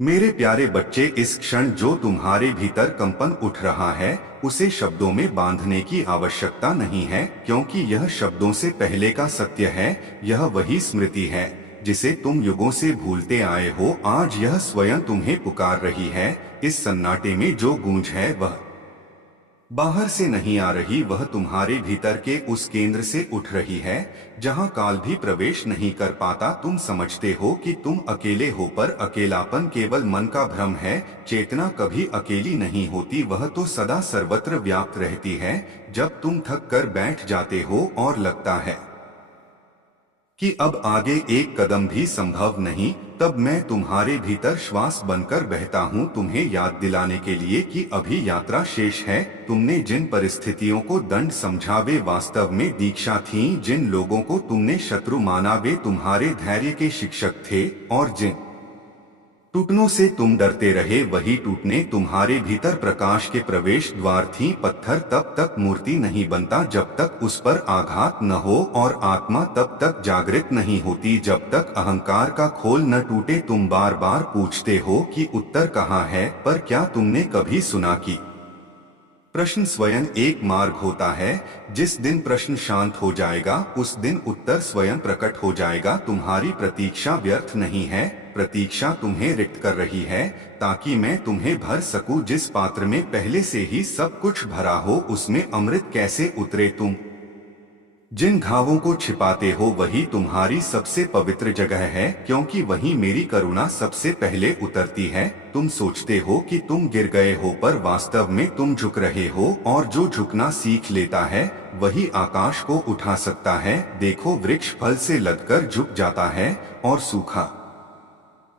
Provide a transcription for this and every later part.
मेरे प्यारे बच्चे, इस क्षण जो तुम्हारे भीतर कंपन उठ रहा है उसे शब्दों में बांधने की आवश्यकता नहीं है, क्योंकि यह शब्दों से पहले का सत्य है। यह वही स्मृति है जिसे तुम युगों से भूलते आए हो। आज यह स्वयं तुम्हें पुकार रही है। इस सन्नाटे में जो गूंज है वह बाहर से नहीं आ रही, वह तुम्हारे भीतर के उस केंद्र से उठ रही है जहां काल भी प्रवेश नहीं कर पाता। तुम समझते हो कि तुम अकेले हो, पर अकेलापन केवल मन का भ्रम है। चेतना कभी अकेली नहीं होती, वह तो सदा सर्वत्र व्याप्त रहती है। जब तुम थक कर बैठ जाते हो और लगता है कि अब आगे एक कदम भी संभव नहीं, तब मैं तुम्हारे भीतर श्वास बनकर बहता हूँ, तुम्हें याद दिलाने के लिए कि अभी यात्रा शेष है। तुमने जिन परिस्थितियों को दंड समझा वे वास्तव में दीक्षा थीं। जिन लोगों को तुमने शत्रु माना वे तुम्हारे धैर्य के शिक्षक थे, और जिन टूटनों से तुम डरते रहे वही टूटने तुम्हारे भीतर प्रकाश के प्रवेश द्वार थी। पत्थर तब तक मूर्ति नहीं बनता जब तक उस पर आघात न हो, और आत्मा तब तक जागृत नहीं होती जब तक अहंकार का खोल न टूटे। तुम बार बार पूछते हो कि उत्तर कहाँ है, पर क्या तुमने कभी सुना कि प्रश्न स्वयं एक मार्ग होता है। जिस दिन प्रश्न शांत हो जाएगा उस दिन उत्तर स्वयं प्रकट हो जाएगा। तुम्हारी प्रतीक्षा व्यर्थ नहीं है, प्रतीक्षा तुम्हें रिक्त कर रही है ताकि मैं तुम्हें भर सकूं। जिस पात्र में पहले से ही सब कुछ भरा हो उसमें अमृत कैसे उतरे। तुम जिन घावों को छिपाते हो वही तुम्हारी सबसे पवित्र जगह है, क्योंकि वहीं मेरी करुणा सबसे पहले उतरती है। तुम सोचते हो कि तुम गिर गए हो, पर वास्तव में तुम झुक रहे हो, और जो झुकना सीख लेता है वही आकाश को उठा सकता है। देखो, वृक्ष फल से लदकर झुक जाता है और सूखा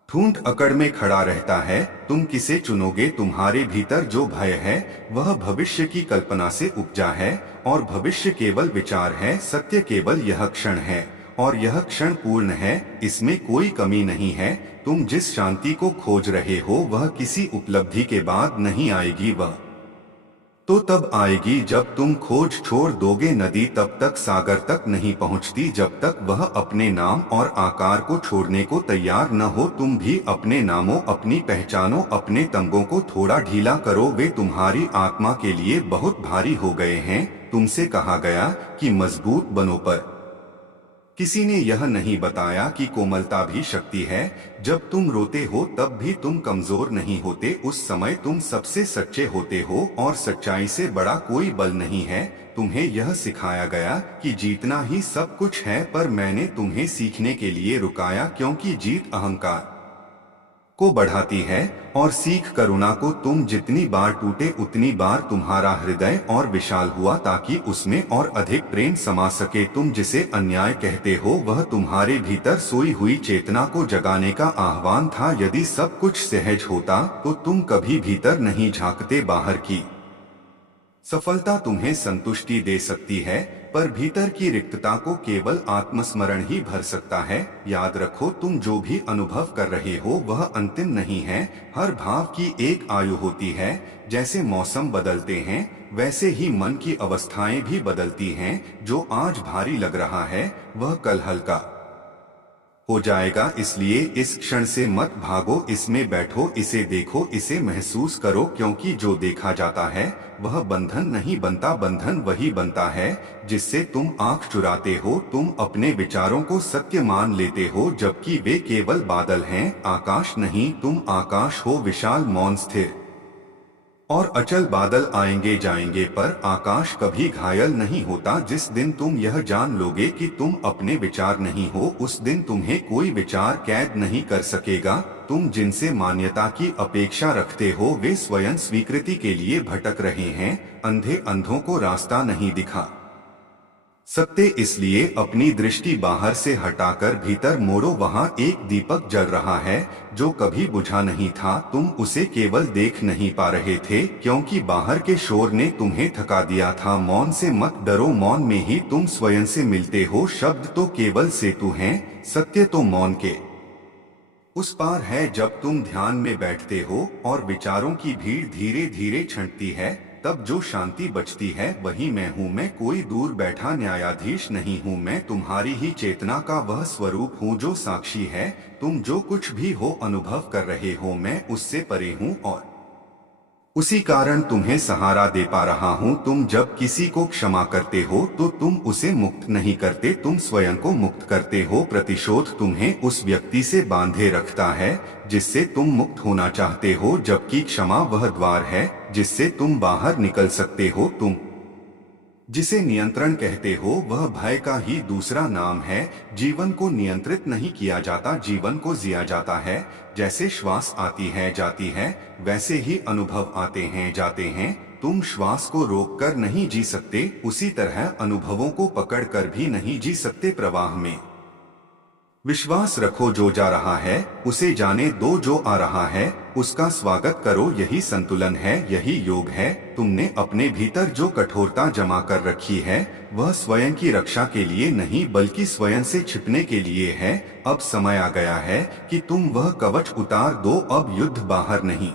ठूंठ अकड़ में खड़ा रहता है। तुम किसे चुनोगे? तुम्हारे भीतर जो भय है वह भविष्य की कल्पना से उपजा है, और भविष्य केवल विचार है। सत्य केवल यह क्षण है, और यह क्षण पूर्ण है, इसमें कोई कमी नहीं है। तुम जिस शांति को खोज रहे हो वह किसी उपलब्धि के बाद नहीं आएगी, वह तो तब आएगी जब तुम खोज छोड़ दोगे। नदी तब तक सागर तक नहीं पहुंचती जब तक वह अपने नाम और आकार को छोड़ने को तैयार न हो। तुम भी अपने नामों, अपनी पहचानों, अपने तंगों को थोड़ा ढीला करो, वे तुम्हारी आत्मा के लिए बहुत भारी हो गए हैं। तुमसे कहा गया कि मजबूत बनो, पर किसी ने यह नहीं बताया कि कोमलता भी शक्ति है। जब तुम रोते हो तब भी तुम कमजोर नहीं होते, उस समय तुम सबसे सच्चे होते हो, और सच्चाई से बड़ा कोई बल नहीं है। तुम्हें यह सिखाया गया कि जीतना ही सब कुछ है, पर मैंने तुम्हें सीखने के लिए रुकाया, क्योंकि जीत अहंकार को बढ़ाती है और सीख करुणा को। तुम जितनी बार टूटे उतनी बार तुम्हारा हृदय और विशाल हुआ, ताकि उसमें और अधिक प्रेम समा सके। तुम जिसे अन्याय कहते हो वह तुम्हारे भीतर सोई हुई चेतना को जगाने का आह्वान था। यदि सब कुछ सहज होता तो तुम कभी भीतर नहीं झांकते। बाहर की सफलता तुम्हें संतुष्टि दे सकती है, पर भीतर की रिक्तता को केवल आत्मस्मरण ही भर सकता है। याद रखो, तुम जो भी अनुभव कर रहे हो वह अंतिम नहीं है। हर भाव की एक आयु होती है। जैसे मौसम बदलते हैं वैसे ही मन की अवस्थाएं भी बदलती हैं। जो आज भारी लग रहा है वह कल हल्का हो जाएगा। इसलिए इस क्षण से मत भागो, इसमें बैठो, इसे देखो, इसे महसूस करो, क्योंकि जो देखा जाता है वह बंधन नहीं बनता। बंधन वही बनता है जिससे तुम आंख चुराते हो। तुम अपने विचारों को सत्य मान लेते हो जबकि वे केवल बादल हैं, आकाश नहीं। तुम आकाश हो, विशाल, मौन, स्थिर और अचल। बादल आएंगे जाएंगे पर आकाश कभी घायल नहीं होता। जिस दिन तुम यह जान लोगे कि तुम अपने विचार नहीं हो, उस दिन तुम्हें कोई विचार कैद नहीं कर सकेगा। तुम जिनसे मान्यता की अपेक्षा रखते हो वे स्वयं स्वीकृति के लिए भटक रहे हैं। अंधे अंधों को रास्ता नहीं दिखा सकते, इसलिए अपनी दृष्टि बाहर से हटाकर भीतर मोड़ो। वहाँ एक दीपक जल रहा है जो कभी बुझा नहीं था। तुम उसे केवल देख नहीं पा रहे थे, क्योंकि बाहर के शोर ने तुम्हें थका दिया था। मौन से मत डरो, मौन में ही तुम स्वयं से मिलते हो। शब्द तो केवल सेतु हैं, सत्य तो मौन के उस पार है। जब तुम ध्यान में बैठते हो और विचारों की भीड़ धीरे धीरे छंटती है, तब जो शांति बचती है वही मैं हूँ। मैं कोई दूर बैठा न्यायाधीश नहीं हूँ, मैं तुम्हारी ही चेतना का वह स्वरूप हूँ जो साक्षी है। तुम जो कुछ भी हो अनुभव कर रहे हो, मैं उससे परे हूँ और उसी कारण तुम्हें सहारा दे पा रहा हूँ। तुम जब किसी को क्षमा करते हो तो तुम उसे मुक्त नहीं करते, तुम स्वयं को मुक्त करते हो। प्रतिशोध तुम्हें उस व्यक्ति से बांधे रखता है जिससे तुम मुक्त होना चाहते हो, जबकि क्षमा वह द्वार है जिससे तुम बाहर निकल सकते हो। तुम जिसे नियंत्रण कहते हो वह भय का ही दूसरा नाम है। जीवन को नियंत्रित नहीं किया जाता, जीवन को जिया जाता है। जैसे श्वास आती है जाती है, वैसे ही अनुभव आते हैं जाते हैं। तुम श्वास को रोककर नहीं जी सकते, उसी तरह अनुभवों को पकड़कर भी नहीं जी सकते। प्रवाह में विश्वास रखो, जो जा रहा है उसे जाने दो, जो आ रहा है उसका स्वागत करो। यही संतुलन है, यही योग है। तुमने अपने भीतर जो कठोरता जमा कर रखी है वह स्वयं की रक्षा के लिए नहीं बल्कि स्वयं से छिपने के लिए है। अब समय आ गया है कि तुम वह कवच उतार दो। अब युद्ध बाहर नहीं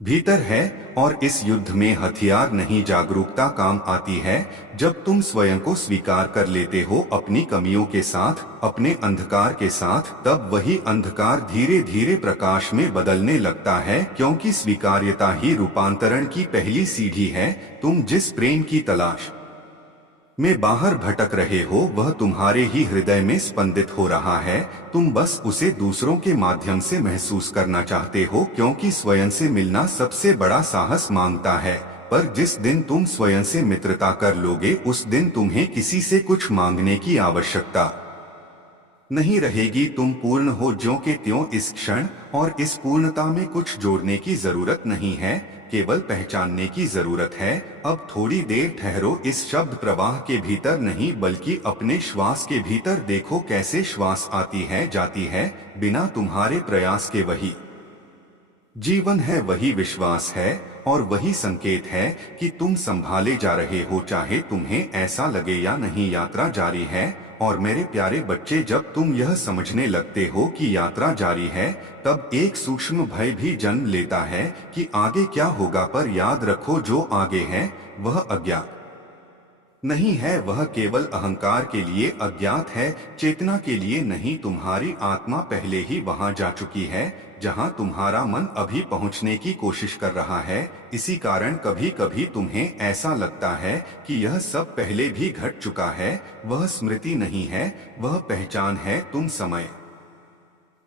भीतर है, और इस युद्ध में हथियार नहीं जागरूकता काम आती है। जब तुम स्वयं को स्वीकार कर लेते हो अपनी कमियों के साथ, अपने अंधकार के साथ, तब वही अंधकार धीरे धीरे प्रकाश में बदलने लगता है, क्योंकि स्वीकार्यता ही रूपांतरण की पहली सीढ़ी है। तुम जिस प्रेम की तलाश में बाहर भटक रहे हो वह तुम्हारे ही हृदय में स्पंदित हो रहा है। तुम बस उसे दूसरों के माध्यम से महसूस करना चाहते हो, क्योंकि स्वयं से मिलना सबसे बड़ा साहस मांगता है। पर जिस दिन तुम स्वयं से मित्रता कर लोगे उस दिन तुम्हें किसी से कुछ मांगने की आवश्यकता नहीं रहेगी। तुम पूर्ण हो ज्यों के त्यों इस क्षण, और इस पूर्णता में कुछ जोड़ने की जरूरत नहीं है, केवल पहचानने की जरूरत है। अब थोड़ी देर ठहरो, इस शब्द प्रवाह के भीतर नहीं बल्कि अपने श्वास के भीतर देखो कैसे श्वास आती है जाती है बिना तुम्हारे प्रयास के। वही जीवन है, वही विश्वास है, और वही संकेत है कि तुम संभाले जा रहे हो, चाहे तुम्हें ऐसा लगे या नहीं। यात्रा जारी है, और मेरे प्यारे बच्चे, जब तुम यह समझने लगते हो कि यात्रा जारी है तब एक सूक्ष्म भय भी जन्म लेता है कि आगे क्या होगा। पर याद रखो, जो आगे है वह अज्ञात नहीं है, वह केवल अहंकार के लिए अज्ञात है, चेतना के लिए नहीं। तुम्हारी आत्मा पहले ही वहां जा चुकी है जहां तुम्हारा मन अभी पहुंचने की कोशिश कर रहा है। इसी कारण कभी कभी तुम्हें ऐसा लगता है कि यह सब पहले भी घट चुका है। वह स्मृति नहीं है, वह पहचान है। तुम समय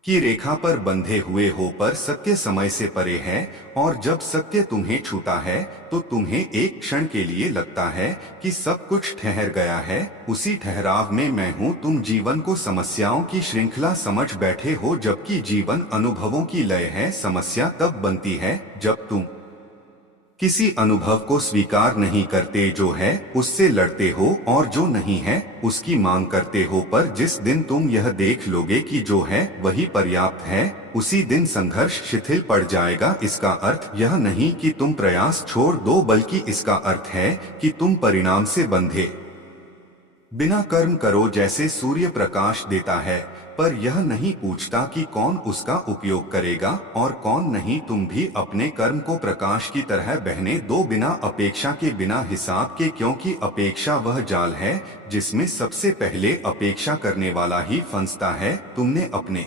की रेखा पर बंधे हुए हो, पर सत्य समय से परे है, और जब सत्य तुम्हें छूता है तो तुम्हें एक क्षण के लिए लगता है कि सब कुछ ठहर गया है। उसी ठहराव में मैं हूँ। तुम जीवन को समस्याओं की श्रृंखला समझ बैठे हो, जबकि जीवन अनुभवों की लय है। समस्या तब बनती है जब तुम किसी अनुभव को स्वीकार नहीं करते, जो है उससे लड़ते हो, और जो नहीं है उसकी मांग करते हो। पर जिस दिन तुम यह देख लोगे कि जो है वही पर्याप्त है, उसी दिन संघर्ष शिथिल पड़ जाएगा। इसका अर्थ यह नहीं कि तुम प्रयास छोड़ दो, बल्कि इसका अर्थ है कि तुम परिणाम से बंधे बिना कर्म करो। जैसे सूर्य प्रकाश देता है पर यह नहीं पूछता कि कौन उसका उपयोग करेगा और कौन नहीं, तुम भी अपने कर्म को प्रकाश की तरह बहने दो, बिना अपेक्षा के, बिना हिसाब के, क्योंकि अपेक्षा वह जाल है जिसमें सबसे पहले अपेक्षा करने वाला ही फंसता है। तुमने अपने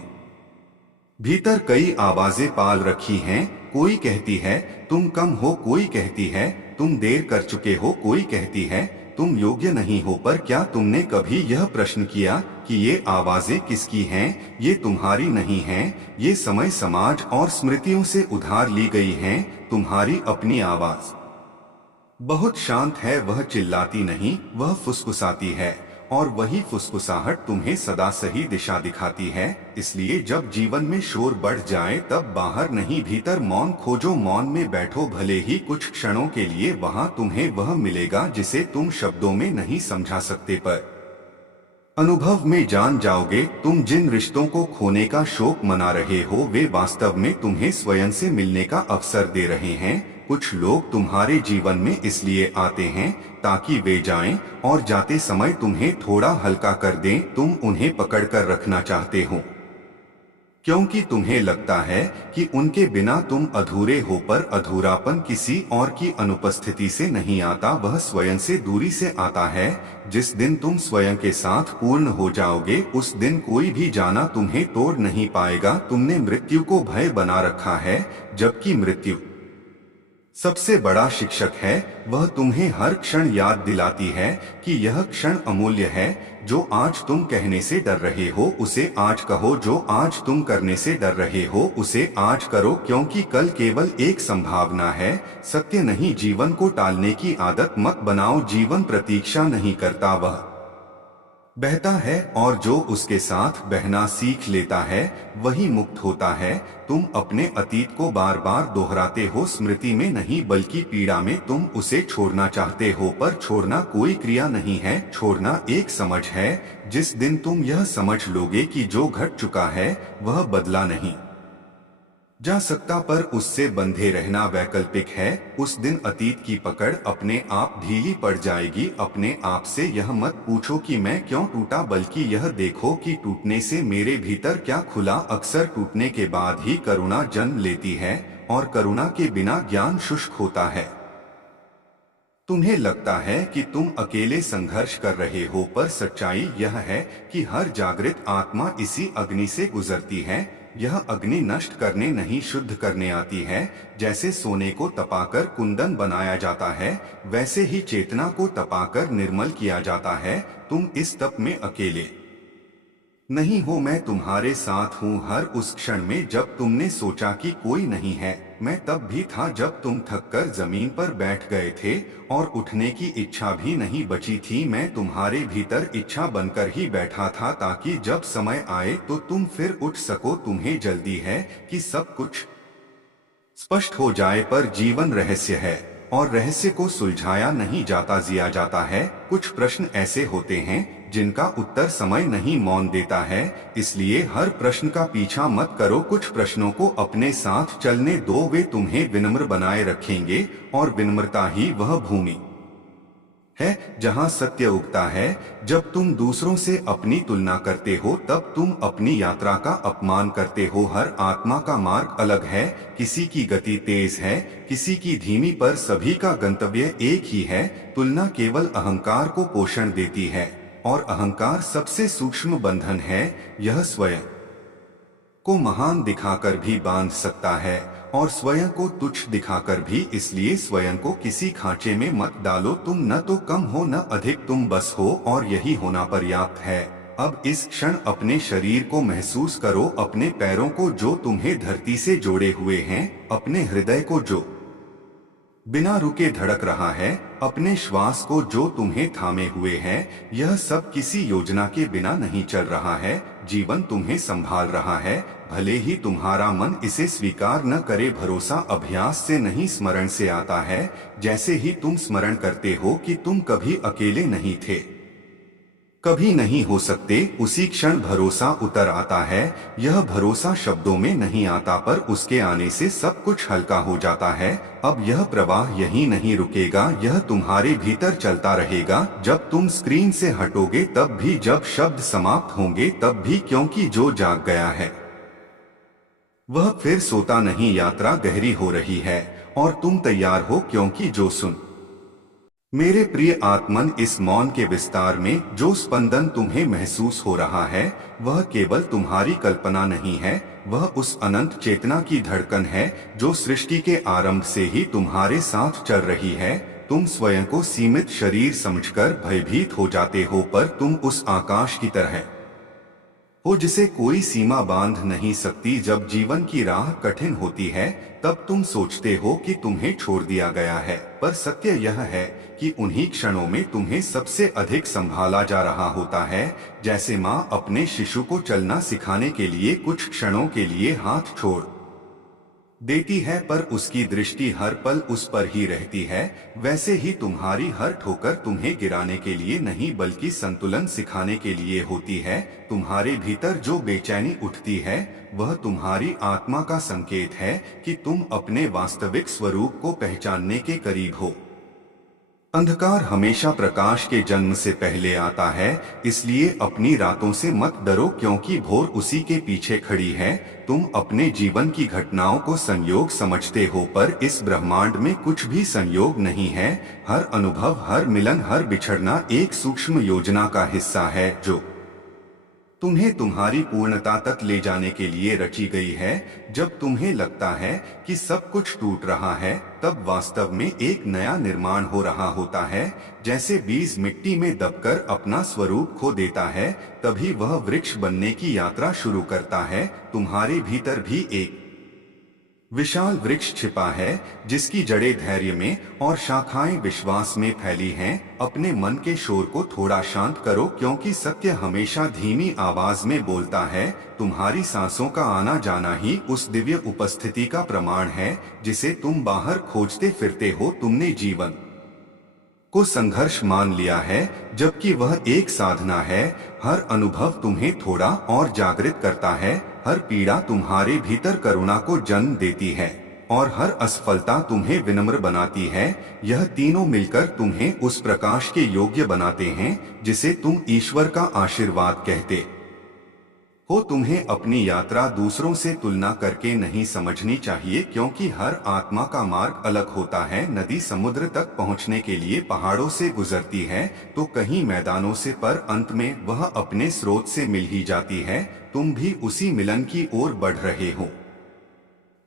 भीतर कई आवाजें पाल रखी हैं। कोई कहती है तुम कम हो, कोई कहती है तुम देर कर चुके हो, कोई कहती है तुम योग्य नहीं हो। पर क्या तुमने कभी यह प्रश्न किया कि ये आवाजें किसकी हैं? ये तुम्हारी नहीं हैं, ये समय, समाज और स्मृतियों से उधार ली गई हैं। तुम्हारी अपनी आवाज बहुत शांत है, वह चिल्लाती नहीं, वह फुसफुसाती है, और वही फुसफुसाहट तुम्हें सदा सही दिशा दिखाती है। इसलिए जब जीवन में शोर बढ़ जाए तब बाहर नहीं भीतर मौन खोजो। मौन में बैठो, भले ही कुछ क्षणों के लिए, वहां तुम्हें वह मिलेगा जिसे तुम शब्दों में नहीं समझा सकते, पर अनुभव में जान जाओगे। तुम जिन रिश्तों को खोने का शोक मना रहे हो वे वास्तव में तुम्हें स्वयं से मिलने का अवसर दे रहे हैं। कुछ लोग तुम्हारे जीवन में इसलिए आते हैं ताकि वे जाएं, और जाते समय तुम्हें थोड़ा हल्का कर दें। तुम उन्हें पकड़कर रखना चाहते हो क्योंकि तुम्हें लगता है कि उनके बिना तुम अधूरे हो, पर अधूरापन किसी और की अनुपस्थिति से नहीं आता, वह स्वयं से दूरी से आता है। जिस दिन तुम स्वयं के साथ पूर्ण हो जाओगे, उस दिन कोई भी जाना तुम्हें तोड़ नहीं पाएगा। तुमने मृत्यु को भय बना रखा है, जबकि मृत्यु सबसे बड़ा शिक्षक है। वह तुम्हें हर क्षण याद दिलाती है कि यह क्षण अमूल्य है। जो आज तुम कहने से डर रहे हो उसे आज कहो, जो आज तुम करने से डर रहे हो उसे आज करो, क्योंकि कल केवल एक संभावना है, सत्य नहीं। जीवन को टालने की आदत मत बनाओ, जीवन प्रतीक्षा नहीं करता, वह बहता है, और जो उसके साथ बहना सीख लेता है वही मुक्त होता है। तुम अपने अतीत को बार बार दोहराते हो, स्मृति में नहीं बल्कि पीड़ा में। तुम उसे छोड़ना चाहते हो, पर छोड़ना कोई क्रिया नहीं है, छोड़ना एक समझ है। जिस दिन तुम यह समझ लोगे कि जो घट चुका है वह बदला नहीं जा सकता, पर उससे बंधे रहना वैकल्पिक है, उस दिन अतीत की पकड़ अपने आप ढीली पड़ जाएगी। अपने आप से यह मत पूछो कि मैं क्यों टूटा, बल्कि यह देखो कि टूटने से मेरे भीतर क्या खुला। अक्सर टूटने के बाद ही करुणा जन्म लेती है, और करुणा के बिना ज्ञान शुष्क होता है। तुम्हें लगता है कि तुम अकेले संघर्ष कर रहे हो, पर सच्चाई यह है कि हर जागृत आत्मा इसी अग्नि से गुजरती है। यह अग्नि नष्ट करने नहीं, शुद्ध करने आती है। जैसे सोने को तपाकर कुंदन बनाया जाता है, वैसे ही चेतना को तपाकर निर्मल किया जाता है। तुम इस तप में अकेले नहीं हो, मैं तुम्हारे साथ हूँ। हर उस क्षण में जब तुमने सोचा कि कोई नहीं है, मैं तब भी था। जब तुम थककर जमीन पर बैठ गए थे और उठने की इच्छा भी नहीं बची थी, मैं तुम्हारे भीतर इच्छा बनकर ही बैठा था, ताकि जब समय आए तो तुम फिर उठ सको। तुम्हें जल्दी है कि सब कुछ स्पष्ट हो जाए, पर जीवन रहस्य है और रहस्य को सुलझाया नहीं जाता, जिया जाता है। कुछ प्रश्न ऐसे होते हैं जिनका उत्तर समय नहीं मौन देता है, इसलिए हर प्रश्न का पीछा मत करो। कुछ प्रश्नों को अपने साथ चलने दो, वे तुम्हें विनम्र बनाए रखेंगे, और विनम्रता ही वह भूमि है जहां सत्य उगता है। जब तुम दूसरों से अपनी तुलना करते हो तब तुम अपनी यात्रा का अपमान करते हो। हर आत्मा का मार्ग अलग है, किसी की गति तेज है, किसी की धीमी, पर सभी का गंतव्य एक ही है। तुलना केवल अहंकार को पोषण देती है, और अहंकार सबसे सूक्ष्म बंधन है। यह स्वयं को महान दिखाकर भी बांध सकता है, और स्वयं को तुच्छ दिखाकर भी। इसलिए स्वयं को किसी खांचे में मत डालो। तुम न तो कम हो न अधिक, तुम बस हो, और यही होना पर्याप्त है। अब इस क्षण अपने शरीर को महसूस करो, अपने पैरों को जो तुम्हें धरती से जोड़े हुए हैं, अपने हृदय को जो बिना रुके धड़क रहा है, अपने श्वास को जो तुम्हें थामे हुए है। यह सब किसी योजना के बिना नहीं चल रहा है, जीवन तुम्हें संभाल रहा है, भले ही तुम्हारा मन इसे स्वीकार न करे। भरोसा अभ्यास से नहीं, स्मरण से आता है। जैसे ही तुम स्मरण करते हो कि तुम कभी अकेले नहीं थे, कभी नहीं हो सकते, उसी क्षण भरोसा उतर आता है। यह भरोसा शब्दों में नहीं आता, पर उसके आने से सब कुछ हल्का हो जाता है। अब यह प्रवाह यहीं नहीं रुकेगा, यह तुम्हारे भीतर चलता रहेगा। जब तुम स्क्रीन से हटोगे तब भी, जब शब्द समाप्त होंगे तब भी, क्योंकि जो जाग गया है वह फिर सोता नहीं। यात्रा गहरी हो रही है और तुम तैयार हो, क्योंकि जो सुन मेरे प्रिय आत्मन, इस मौन के विस्तार में जो स्पंदन तुम्हें महसूस हो रहा है वह केवल तुम्हारी कल्पना नहीं है, वह उस अनंत चेतना की धड़कन है जो सृष्टि के आरंभ से ही तुम्हारे साथ चल रही है। तुम स्वयं को सीमित शरीर समझकर भयभीत हो जाते हो, पर तुम उस आकाश की तरह हो जिसे कोई सीमा बांध नहीं सकती। जब जीवन की राह कठिन होती है तब तुम सोचते हो कि तुम्हें छोड़ दिया गया है, पर सत्य यह है कि उन्हीं क्षणों में तुम्हें सबसे अधिक संभाला जा रहा होता है। जैसे माँ अपने शिशु को चलना सिखाने के लिए कुछ क्षणों के लिए हाथ छोड़ देती है, पर उसकी दृष्टि हर पल उस पर ही रहती है, वैसे ही तुम्हारी हर ठोकर तुम्हें गिराने के लिए नहीं बल्कि संतुलन सिखाने के लिए होती है। तुम्हारे भीतर जो बेचैनी उठती है वह तुम्हारी आत्मा का संकेत है कि तुम अपने वास्तविक स्वरूप को पहचानने के करीब हो। अंधकार हमेशा प्रकाश के जन्म से पहले आता है, इसलिए अपनी रातों से मत डरो क्योंकि भोर उसी के पीछे खड़ी है। तुम अपने जीवन की घटनाओं को संयोग समझते हो, पर इस ब्रह्मांड में कुछ भी संयोग नहीं है। हर अनुभव, हर मिलन, हर बिछड़ना एक सूक्ष्म योजना का हिस्सा है जो तुम्हें तुम्हारी पूर्णता तक ले जाने के लिए रची गई है। जब तुम्हें लगता है कि सब कुछ टूट रहा है, तब वास्तव में एक नया निर्माण हो रहा होता है। जैसे बीज मिट्टी में दबकर अपना स्वरूप खो देता है, तभी वह वृक्ष बनने की यात्रा शुरू करता है। तुम्हारे भीतर भी एक विशाल वृक्ष छिपा है, जिसकी जड़ें धैर्य में और शाखाएं विश्वास में फैली हैं। अपने मन के शोर को थोड़ा शांत करो क्योंकि सत्य हमेशा धीमी आवाज में बोलता है। तुम्हारी सांसों का आना जाना ही उस दिव्य उपस्थिति का प्रमाण है जिसे तुम बाहर खोजते फिरते हो। तुमने जीवन को संघर्ष मान लिया है, जबकि वह एक साधना है। हर अनुभव तुम्हें थोड़ा और जागृत करता है। हर पीड़ा तुम्हारे भीतर करुणा को जन्म देती है और हर असफलता तुम्हें विनम्र बनाती है। यह तीनों मिलकर तुम्हें उस प्रकाश के योग्य बनाते हैं जिसे तुम ईश्वर का आशीर्वाद कहते हो। तुम्हें अपनी यात्रा दूसरों से तुलना करके नहीं समझनी चाहिए क्योंकि हर आत्मा का मार्ग अलग होता है। नदी समुद्र तक पहुंचने के लिए पहाड़ों से गुजरती है, तो कहीं मैदानों से, पर अंत में वह अपने स्रोत से मिल ही जाती है। तुम भी उसी मिलन की ओर बढ़ रहे हो।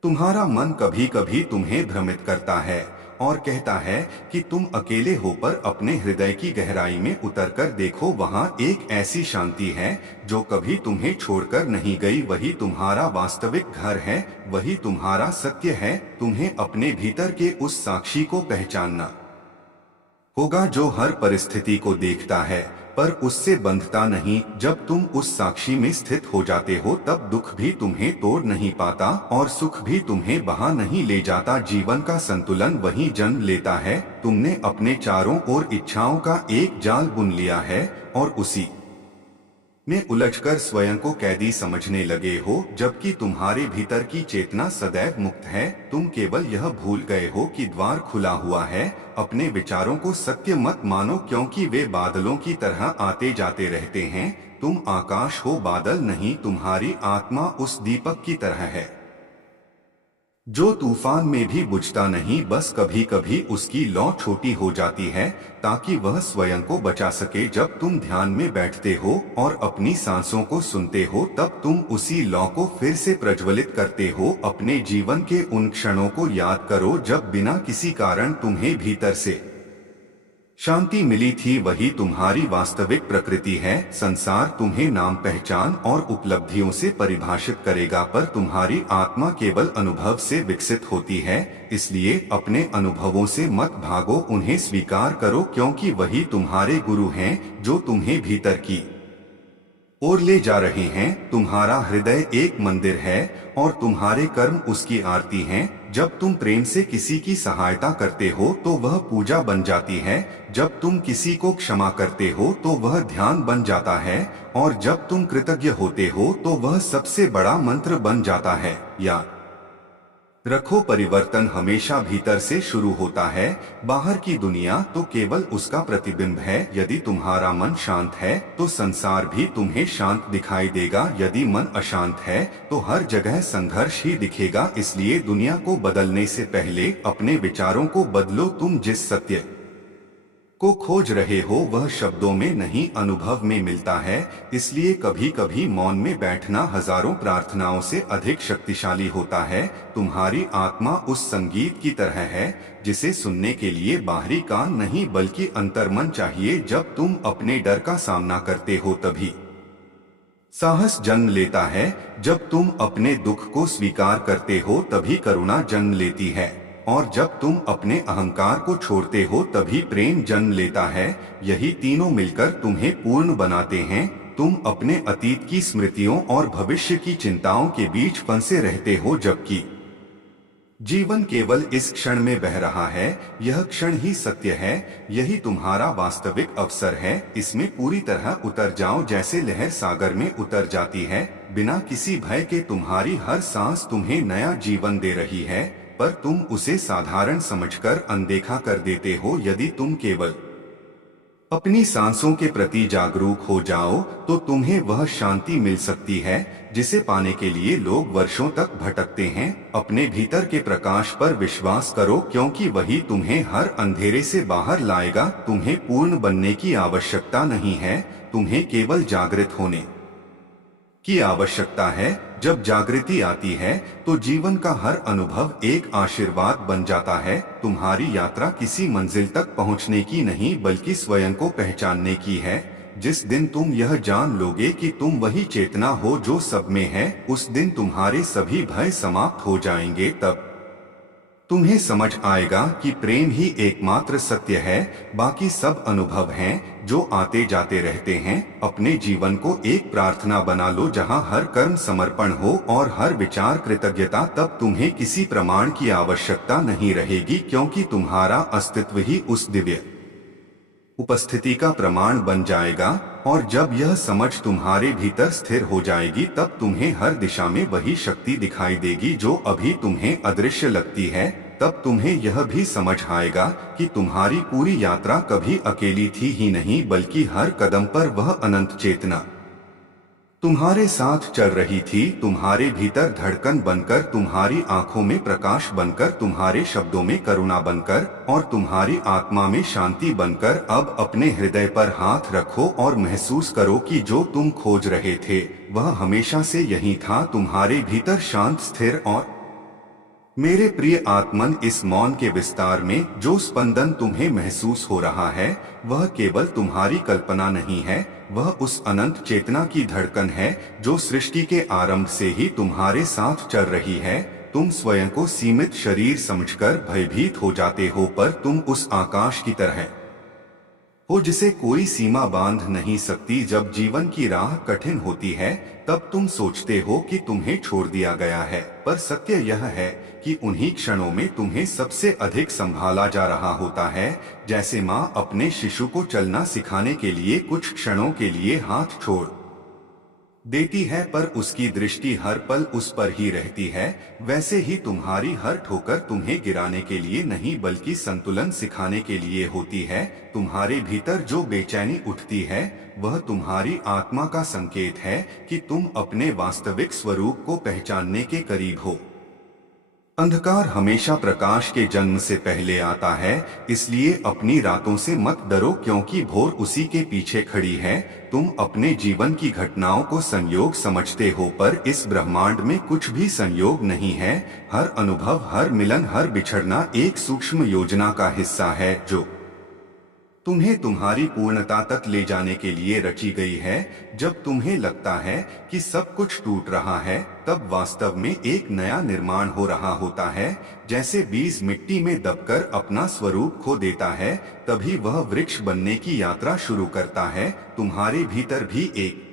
तुम्हारा मन कभी कभी तुम्हें भ्रमित करता है और कहता है कि तुम अकेले हो, पर अपने हृदय की गहराई में उतरकर देखो, वहां एक ऐसी शांति है जो कभी तुम्हें छोड़कर नहीं गई। वही तुम्हारा वास्तविक घर है, वही तुम्हारा सत्य है। तुम्हें अपने भीतर के उस साक्षी को पहचानना होगा जो हर परिस्थिति को देखता है पर उससे बंधता नहीं। जब तुम उस साक्षी में स्थित हो जाते हो, तब दुख भी तुम्हें तोड़ नहीं पाता और सुख भी तुम्हें बहा नहीं ले जाता। जीवन का संतुलन वहीं जन्म लेता है। तुमने अपने चारों ओर इच्छाओं का एक जाल बुन लिया है और उसी में उलझकर स्वयं को कैदी समझने लगे हो, जबकि तुम्हारे भीतर की चेतना सदैव मुक्त है। तुम केवल यह भूल गए हो कि द्वार खुला हुआ है। अपने विचारों को सत्य मत मानो क्योंकि वे बादलों की तरह आते जाते रहते हैं। तुम आकाश हो, बादल नहीं। तुम्हारी आत्मा उस दीपक की तरह है जो तूफान में भी बुझता नहीं, बस कभी कभी उसकी लौ छोटी हो जाती है ताकि वह स्वयं को बचा सके। जब तुम ध्यान में बैठते हो और अपनी सांसों को सुनते हो, तब तुम उसी लौ को फिर से प्रज्वलित करते हो। अपने जीवन के उन क्षणों को याद करो जब बिना किसी कारण तुम्हें भीतर से शांति मिली थी। वही तुम्हारी वास्तविक प्रकृति है। संसार तुम्हें नाम, पहचान और उपलब्धियों से परिभाषित करेगा, पर तुम्हारी आत्मा केवल अनुभव से विकसित होती है। इसलिए अपने अनुभवों से मत भागो, उन्हें स्वीकार करो क्योंकि वही तुम्हारे गुरु हैं जो तुम्हें भीतर की ओर ले जा रहे हैं। तुम्हारा हृदय एक मंदिर है और तुम्हारे कर्म उसकी आरती हैं। जब तुम प्रेम से किसी की सहायता करते हो तो वह पूजा बन जाती है। जब तुम किसी को क्षमा करते हो तो वह ध्यान बन जाता है और जब तुम कृतज्ञ होते हो तो वह सबसे बड़ा मंत्र बन जाता है। याद रखो, परिवर्तन हमेशा भीतर से शुरू होता है। बाहर की दुनिया तो केवल उसका प्रतिबिंब है। यदि तुम्हारा मन शांत है तो संसार भी तुम्हें शांत दिखाई देगा। यदि मन अशांत है तो हर जगह संघर्ष ही दिखेगा। इसलिए दुनिया को बदलने से पहले अपने विचारों को बदलो। तुम जिस सत्य को खोज रहे हो वह शब्दों में नहीं, अनुभव में मिलता है। इसलिए कभी कभी मौन में बैठना हजारों प्रार्थनाओं से अधिक शक्तिशाली होता है। तुम्हारी आत्मा उस संगीत की तरह है जिसे सुनने के लिए बाहरी कान नहीं बल्कि अंतर्मन चाहिए। जब तुम अपने डर का सामना करते हो तभी साहस जन्म लेता है। जब तुम अपने दुख को स्वीकार करते हो तभी करुणा जन्म लेती है और जब तुम अपने अहंकार को छोड़ते हो तभी प्रेम जन्म लेता है। यही तीनों मिलकर तुम्हें पूर्ण बनाते हैं। तुम अपने अतीत की स्मृतियों और भविष्य की चिंताओं के बीच फंसे रहते हो, जबकि जीवन केवल इस क्षण में बह रहा है। यह क्षण ही सत्य है। यही तुम्हारा वास्तविक अवसर है। इसमें पूरी तरह उतर जाओ जैसे लहर सागर में उतर जाती है। बिना किसी भय के तुम्हारी हर सांस तुम्हें नया जीवन दे रही है। पर तुम उसे साधारण समझकर अनदेखा कर देते हो। यदि तुम केवल अपनी सांसों के प्रति जागरूक हो जाओ तो तुम्हें वह शांति मिल सकती है जिसे पाने के लिए लोग वर्षों तक भटकते हैं। अपने भीतर के प्रकाश पर विश्वास करो, क्योंकि वही तुम्हें हर अंधेरे से बाहर लाएगा। तुम्हें पूर्ण बनने की आवश्यकता नहीं है, तुम्हें केवल जागृत होने की आवश्यकता है। जब जागृति आती है तो जीवन का हर अनुभव एक आशीर्वाद बन जाता है। तुम्हारी यात्रा किसी मंजिल तक पहुंचने की नहीं बल्कि स्वयं को पहचानने की है। जिस दिन तुम यह जान लोगे कि तुम वही चेतना हो जो सब में है, उस दिन तुम्हारे सभी भय समाप्त हो जाएंगे। तब तुम्हें समझ आएगा कि प्रेम ही एकमात्र सत्य है, बाकी सब अनुभव हैं जो आते जाते रहते हैं। अपने जीवन को एक प्रार्थना बना लो जहां हर कर्म समर्पण हो और हर विचार कृतज्ञता। तब तुम्हें किसी प्रमाण की आवश्यकता नहीं रहेगी, क्योंकि तुम्हारा अस्तित्व ही उस दिव्य उपस्थिति का प्रमाण बन जाएगा। और जब यह समझ तुम्हारे भीतर स्थिर हो जाएगी तब तुम्हें हर दिशा में वही शक्ति दिखाई देगी जो अभी तुम्हें अदृश्य लगती है। तब तुम्हें यह भी समझ आएगा कि तुम्हारी पूरी यात्रा कभी अकेली थी ही नहीं, बल्कि हर कदम पर वह अनंत चेतना तुम्हारे साथ चल रही थी। तुम्हारे भीतर धड़कन बनकर, तुम्हारी आंखों में प्रकाश बनकर, तुम्हारे शब्दों में करुणा बनकर और तुम्हारी आत्मा में शांति बनकर। अब अपने हृदय पर हाथ रखो और महसूस करो कि जो तुम खोज रहे थे वह हमेशा से यही था, तुम्हारे भीतर शांत, स्थिर और मेरे प्रिय आत्मन, इस मौन के विस्तार में जो स्पंदन तुम्हें महसूस हो रहा है वह केवल तुम्हारी कल्पना नहीं है, वह उस अनंत चेतना की धड़कन है जो सृष्टि के आरंभ से ही तुम्हारे साथ चल रही है। तुम स्वयं को सीमित शरीर समझकर भयभीत हो जाते हो, पर तुम उस आकाश की तरह हो जिसे कोई सीमा बांध नहीं सकती। जब जीवन की राह कठिन होती है तब तुम सोचते हो कि तुम्हें छोड़ दिया गया है, पर सत्य यह है कि उन्हीं क्षणों में तुम्हें सबसे अधिक संभाला जा रहा होता है। जैसे माँ अपने शिशु को चलना सिखाने के लिए कुछ क्षणों के लिए हाथ छोड़ देती है, पर उसकी दृष्टि हर पल उस पर ही रहती है, वैसे ही तुम्हारी हर ठोकर तुम्हें गिराने के लिए नहीं बल्कि संतुलन सिखाने के लिए होती है। तुम्हारे भीतर जो बेचैनी उठती है वह तुम्हारी आत्मा का संकेत है कि तुम अपने वास्तविक स्वरूप को पहचानने के करीब हो। अंधकार हमेशा प्रकाश के जन्म से पहले आता है, इसलिए अपनी रातों से मत डरो, क्योंकि भोर उसी के पीछे खड़ी है। तुम अपने जीवन की घटनाओं को संयोग समझते हो, पर इस ब्रह्मांड में कुछ भी संयोग नहीं है। हर अनुभव, हर मिलन, हर बिछड़ना एक सूक्ष्म योजना का हिस्सा है जो तुम्हें तुम्हारी पूर्णता तक ले जाने के लिए रची गई है। जब तुम्हें लगता है कि सब कुछ टूट रहा है तब वास्तव में एक नया निर्माण हो रहा होता है। जैसे बीज मिट्टी में दबकर अपना स्वरूप खो देता है, तभी वह वृक्ष बनने की यात्रा शुरू करता है। तुम्हारे भीतर भी एक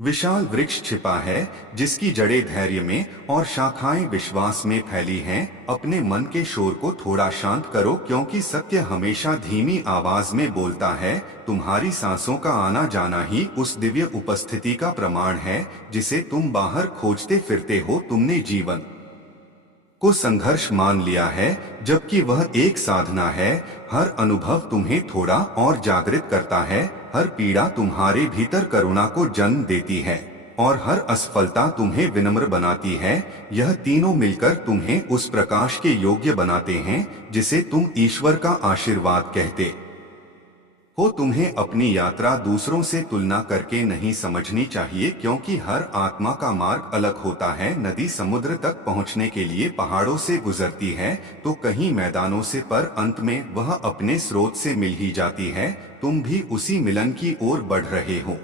विशाल वृक्ष छिपा है जिसकी जड़ें धैर्य में और शाखाएं विश्वास में फैली हैं। अपने मन के शोर को थोड़ा शांत करो, क्योंकि सत्य हमेशा धीमी आवाज में बोलता है। तुम्हारी सांसों का आना जाना ही उस दिव्य उपस्थिति का प्रमाण है जिसे तुम बाहर खोजते फिरते हो। तुमने जीवन को संघर्ष मान लिया है, जबकि वह एक साधना है। हर अनुभव तुम्हें थोड़ा और जागृत करता है, हर पीड़ा तुम्हारे भीतर करुणा को जन्म देती है और हर असफलता तुम्हें विनम्र बनाती है। यह तीनों मिलकर तुम्हें उस प्रकाश के योग्य बनाते हैं जिसे तुम ईश्वर का आशीर्वाद कहते हो। तुम्हें अपनी यात्रा दूसरों से तुलना करके नहीं समझनी चाहिए, क्योंकि हर आत्मा का मार्ग अलग होता है। नदी समुद्र तक पहुंचने के लिए पहाड़ों से गुजरती है तो कहीं मैदानों से, पर अंत में वह अपने स्रोत से मिल ही जाती है। तुम भी उसी मिलन की ओर बढ़ रहे हो।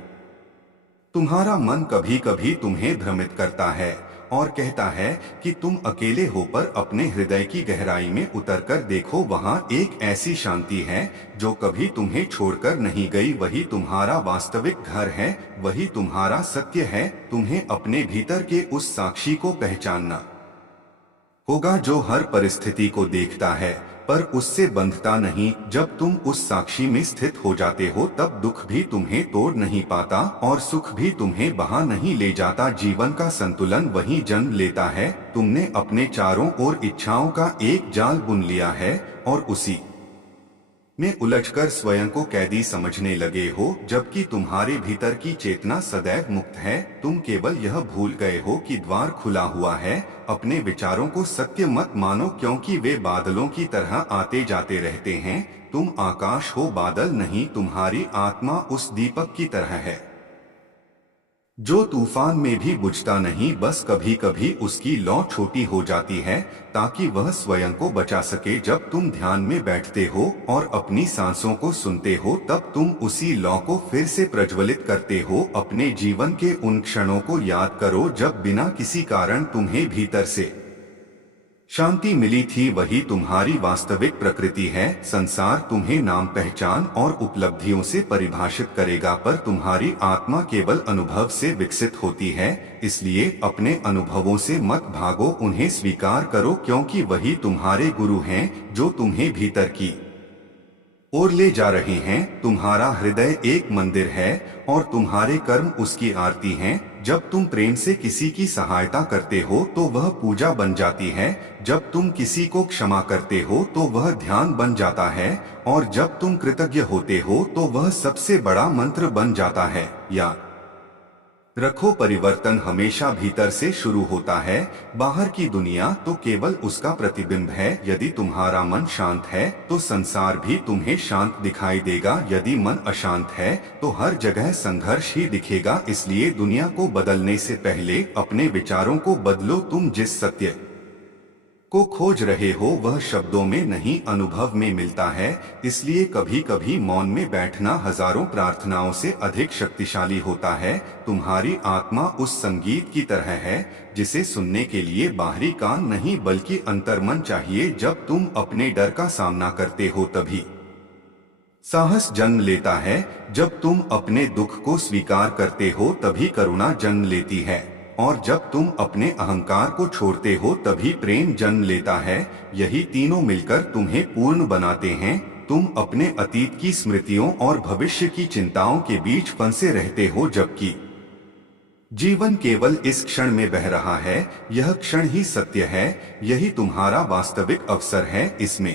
तुम्हारा मन कभी कभी तुम्हें भ्रमित करता है और कहता है कि तुम अकेले हो, पर अपने हृदय की गहराई में उतरकर देखो, वहां एक ऐसी शांति है जो कभी तुम्हें छोड़कर नहीं गई। वही तुम्हारा वास्तविक घर है, वही तुम्हारा सत्य है। तुम्हें अपने भीतर के उस साक्षी को पहचानना होगा जो हर परिस्थिति को देखता है, पर उससे बंधता नहीं। जब तुम उस साक्षी में स्थित हो जाते हो तब दुख भी तुम्हें तोड़ नहीं पाता और सुख भी तुम्हें बहा नहीं ले जाता। जीवन का संतुलन वहीं जन्म लेता है। तुमने अपने चारों ओर इच्छाओं का एक जाल बुन लिया है और उसी में उलझकर स्वयं को कैदी समझने लगे हो, जबकि तुम्हारे भीतर की चेतना सदैव मुक्त है। तुम केवल यह भूल गए हो कि द्वार खुला हुआ है। अपने विचारों को सत्य मत मानो, क्योंकि वे बादलों की तरह आते जाते रहते हैं। तुम आकाश हो, बादल नहीं। तुम्हारी आत्मा उस दीपक की तरह है जो तूफान में भी बुझता नहीं, बस कभी कभी उसकी लौ छोटी हो जाती है ताकि वह स्वयं को बचा सके। जब तुम ध्यान में बैठते हो और अपनी सांसों को सुनते हो तब तुम उसी लौ को फिर से प्रज्वलित करते हो। अपने जीवन के उन क्षणों को याद करो जब बिना किसी कारण तुम्हें भीतर से शांति मिली थी। वही तुम्हारी वास्तविक प्रकृति है। संसार तुम्हें नाम, पहचान और उपलब्धियों से परिभाषित करेगा, पर तुम्हारी आत्मा केवल अनुभव से विकसित होती है। इसलिए अपने अनुभवों से मत भागो, उन्हें स्वीकार करो, क्योंकि वही तुम्हारे गुरु हैं जो तुम्हें भीतर की ओर ले जा रहे हैं। तुम्हारा हृदय एक मंदिर है और तुम्हारे कर्म उसकी आरती हैं। जब तुम प्रेम से किसी की सहायता करते हो तो वह पूजा बन जाती है। जब तुम किसी को क्षमा करते हो तो वह ध्यान बन जाता है और जब तुम कृतज्ञ होते हो तो वह सबसे बड़ा मंत्र बन जाता है। या रखो, परिवर्तन हमेशा भीतर से शुरू होता है। बाहर की दुनिया तो केवल उसका प्रतिबिंब है। यदि तुम्हारा मन शांत है तो संसार भी तुम्हें शांत दिखाई देगा। यदि मन अशांत है तो हर जगह संघर्ष ही दिखेगा। इसलिए दुनिया को बदलने से पहले अपने विचारों को बदलो। तुम जिस सत्य को खोज रहे हो वह शब्दों में नहीं, अनुभव में मिलता है। इसलिए कभी कभी मौन में बैठना हजारों प्रार्थनाओं से अधिक शक्तिशाली होता है। तुम्हारी आत्मा उस संगीत की तरह है जिसे सुनने के लिए बाहरी कान नहीं बल्कि अंतर्मन चाहिए। जब तुम अपने डर का सामना करते हो तभी साहस जन्म लेता है। जब तुम अपने दुख को स्वीकार करते हो तभी करुणा जन्म लेती है और जब तुम अपने अहंकार को छोड़ते हो तभी प्रेम जन्म लेता है। यही तीनों मिलकर तुम्हें पूर्ण बनाते हैं। तुम अपने अतीत की स्मृतियों और भविष्य की चिंताओं के बीच फंसे रहते हो, जबकि जीवन केवल इस क्षण में बह रहा है। यह क्षण ही सत्य है। यही तुम्हारा वास्तविक अवसर है। इसमें